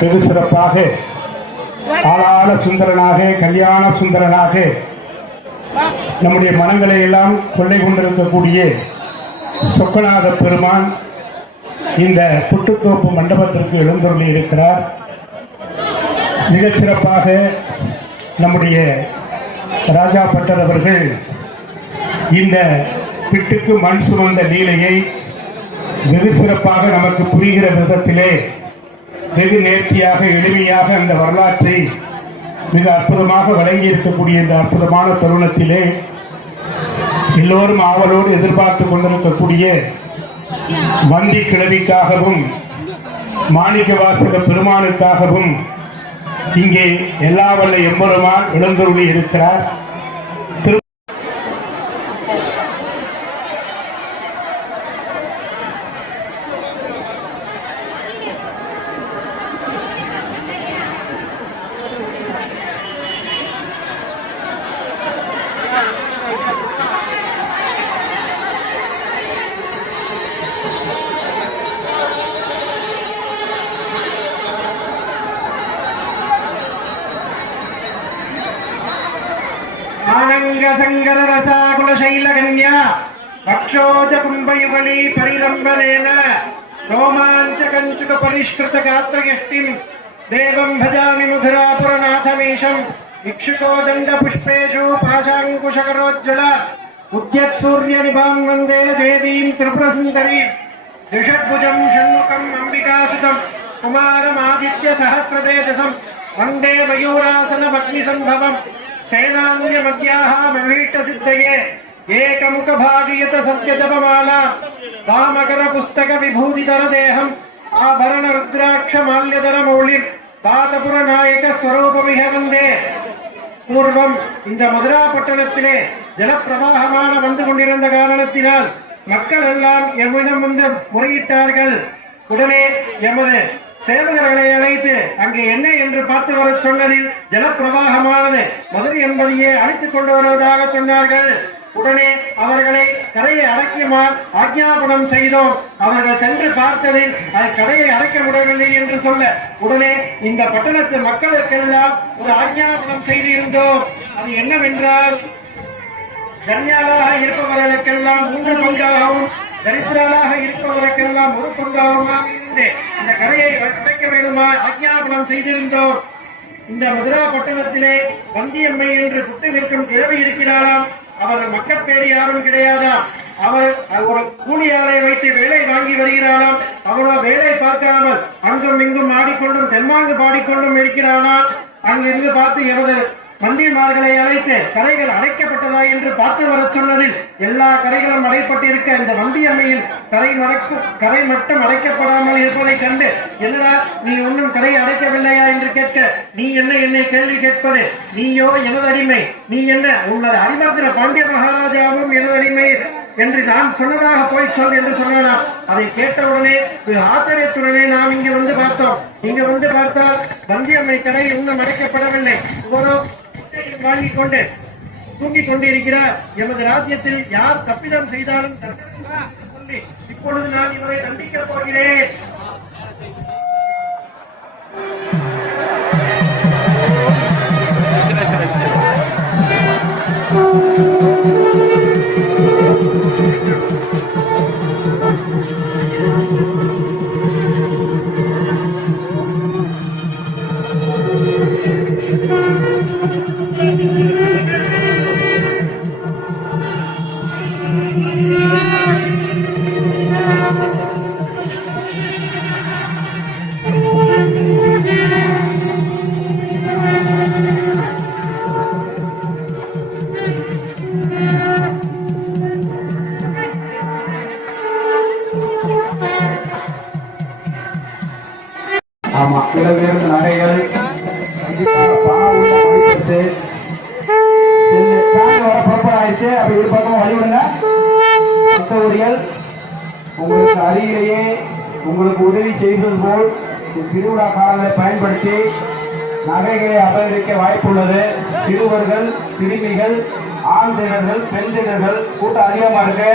வெகு சிறப்பாக ஆளாள சுந்தரனாக கல்யாண சுந்தரனாக நம்முடைய மனங்களை எல்லாம் கொள்ளை கொண்டிருக்கக்கூடிய சொக்கநாத பெருமான் இந்த புட்டுத்தோப்பு மண்டபத்திற்கு எழுந்தருளி இருக்கிறார். மிகச்சிறப்பாக நம்முடைய ராஜா பட்டர் அவர்கள் இந்த பிட்டுக்கு மண் சுமந்த லீலையை வெகு சிறப்பாக நமக்கு புரிகிற விதத்திலே வெகு நேர்த்தியாக எளிமையாக அந்த வரலாற்றை மிக அற்புதமாக வழங்கி இருக்கக்கூடிய இந்த அற்புதமான தருணத்திலே எல்லோரும் ஆவலோடு எதிர்பார்த்து கொண்டிருக்கக்கூடிய வந்தி கிழவிக்காகவும் மாணிக்க வாசக பெருமானுக்காகவும் இங்கே எல்லா வல்ல எம்பெருமான் எழுந்தருளி இருக்கிறார். संगर रसाकुल शैलकन्या भक्षोज कुंभयुगली परिरंभनेन रोमांच कंचुक परिष्कृत गात्रयष्टिं देवं भजामि मधुरापुरनाथमीशं इक्षुको दंड पुष्पेषु पाशांकुशकरोज्ज्वल उद्यत् सूर्यनिभां वन्दे देवीं त्रिपुरसुन्दरीं द्विषड्भुजं षण्मुखं अंबिकासुतं कुमारमादित्य सहस्रतेजसं वन्दे मयूरासन भग्निसंभवं सेनान्य मध्याः महीट सिद्धये एकमुख भागीयत सत्य जपमाला वामकर पुस्तक विभूतिधर देहम् आभरण रुद्राक्ष माल्यधर मौलिं तातपुर नायक स्वरूपमिह वन्दे. पूर्वम இந்த மதுரா பட்டணத்திலே ஜலப்பிரவாகமான வந்து கொண்டிருந்த காரணத்தினால் மக்கள் எல்லாம் எம்மிடம் வந்து முறையிட்டார்கள். உடனே எமது சேவகர்களை அழைத்து அங்கு என்ன என்று பார்த்து வர சொன்னதில் ஜலப்பிரவாகமானது மதுரை என்பதையே அழைத்துக் கொண்டு வருவதாக சொன்னார்கள். உடனே அவர்களை கரையை அடைக்குமாறு ஆக்ஞாபனம் செய்தோம். அவர்கள் சென்று பார்த்ததில் அது கரையை அடைக்க முடியவில்லை என்று சொல்ல உடனே இந்த பட்டணத்து மக்களுக்கெல்லாம் ஒரு ஆக்ஞாபனம் செய்திருந்தோம். அது என்னவென்றால், கன்னியாளாக இருப்பவர்களுக்கெல்லாம் 3 பங்காகவும் தரித்திராளாக இருப்பவர்களுக்கெல்லாம் 1 பங்காகவும் இந்த கரையை அடைக்க வேண்டுமா ஆக்ஞாபனம் செய்திருந்தோம். இந்த மதுரா பட்டணத்திலே வந்தியம்மை என்று புட்டு நிற்கும் கிழவி இருக்கிறாராம். அவர்கள் மக்கட்பேறு யாரும் கிடையாதாம். அவர் ஒரு கூலியாளை வைத்து வேலை வாங்கி வருகிறாராம். அவரோ வேலை பார்க்காமல் அங்கும் இங்கும் ஆடிக்கொண்டும் தென்மாங்கு பாடிக்கொண்டும் இருக்கிறானாம். அங்கிருந்து பார்த்து எமது மந்திரிமார்களை அழைத்து கரைகள் அடைக்கப்பட்டதா என்று பார்த்து வர சொன்னதில் எல்லா கரைகளும் அடைப்பட்டிருக்க இந்த வந்தியம்மையின் கரை மட்டும் அடைக்கப்படாமல் இருப்பதை கண்டு, என்னடா நீ ஒன்றும் கரை அடைக்கவில்லையா என்று கேட்க, நீ என்ன என்னை கேள்வி கேட்பது? நீயோ எனது அடிமை, நீ என்ன உன்னது அடிமர்த்திர பாண்டிய மகாராஜாவும் எனது அடிமை என்று நான் சொன்னதாக போய் சொல் என்று சொன்னானாம். அதை கேட்டவுடனே ஆச்சரியத்துடனே நாம் இங்கு வந்து பார்த்தோம். இங்கு வந்து பார்த்தால் வந்தியம்மை கடை இன்னும் அடைக்கப்படவில்லை. ஒரு வாங்கிக் கொண்டு தூங்கிக் கொண்டிருக்கிறார். எமது ராஜ்யத்தில் யார் தப்பிதம் செய்தாலும் சொல்லி இப்பொழுது நான் இவரை தண்டிக்கப் போகிறேன். ஆமா, இடம்பெயர்ந்த நகைகள் புறப்படாயிடுச்சு. அப்படி ஒரு பக்கம் வழிவிடுங்க. மற்றவர்கள் உங்களுக்கு அருகிலேயே உங்களுக்கு உதவி செய்வது போல் திருவிழா காலங்களை பயன்படுத்தி நகைகளை அபகரிக்க வாய்ப்புள்ளது. சிறுவர்கள், சிறுமிகள், ஆண் தினர்கள், பெண் தினர்கள் கூட்டம் அதிகமா இருக்கு.